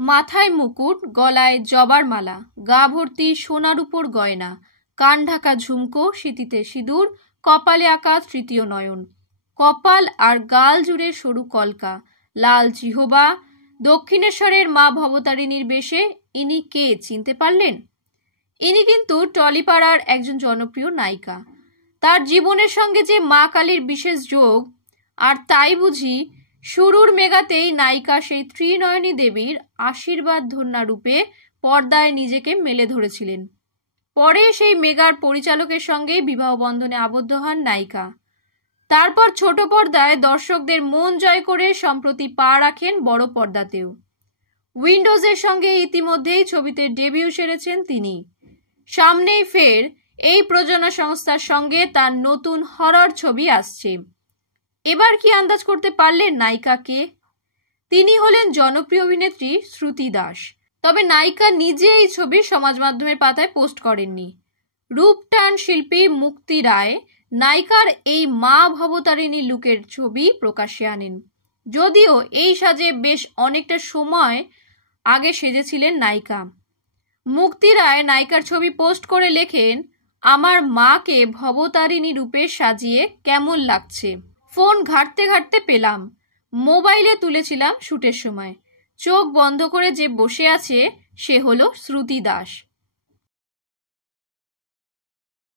মাথায় মুকুট, গলায় জবার মালা, গা ভর্তি সোনার উপর গয়না, কান ঢাকা ঝুমকো, সিঁথিতে সিঁদুর, কপালে আঁকা তৃতীয় নয়ন, কপাল আর গাল জুড়ে সরু কলকা, লাল জিহবা, দক্ষিণেশ্বরের মা ভবতারিণীর বেশে। ইনি কে, চিনতে পারলেন? ইনি কিন্তু টলিপাড়ার একজন জনপ্রিয় নায়িকা। তার জীবনের সঙ্গে যে মা কালীর বিশেষ যোগ, আর তাই বুঝি শুরুর মেগাতেই নায়িকা সেই ত্রিনয়নী দেবীর আশীর্বাদ ধন্যা রূপে পর্দায় নিজেকে মেলে ধরেছিলেন। পরে সেই মেগার পরিচালকের সঙ্গে বিবাহ বন্ধনে আবদ্ধ হন নায়িকা। তারপর ছোট পর্দায় দর্শকদের মন জয় করে সম্প্রতি পা রাখেন বড় পর্দাতেও। উইন্ডোজের সঙ্গে ইতিমধ্যেই ছবিতে ডেবিউ সেরেছেন তিনি। সামনেই ফের এই প্রযোজনা সংস্থার সঙ্গে তার নতুন হরর ছবি আসছে। এবার কি আন্দাজ করতে পারলেন নায়িকা কে? তিনি হলেন জনপ্রিয় অভিনেত্রী শ্রুতি দাস। তবে নায়িকা নিজে এই ছবি সমাজ মাধ্যমের পাতায় পোস্ট করেননি। রূপটান শিল্পী মুক্তি রায় নায়িকার এই মা ভবতারিণী লুকের ছবি প্রকাশ্যে আনেন। যদিও এই সাজে বেশ অনেকটা সময় আগে সেজেছিলেন নায়িকা। মুক্তি রায় নায়িকার ছবি পোস্ট করে লেখেন, আমার মাকে ভবতারিণী রূপে সাজিয়ে কেমন লাগছে। ফোন ঘাঁটতে ঘাঁটতে পেলাম, মোবাইলে তুলেছিলাম শুটের সময়। চোখ বন্ধ করে যে বসে আছে সে হলো শ্রুতি দাস।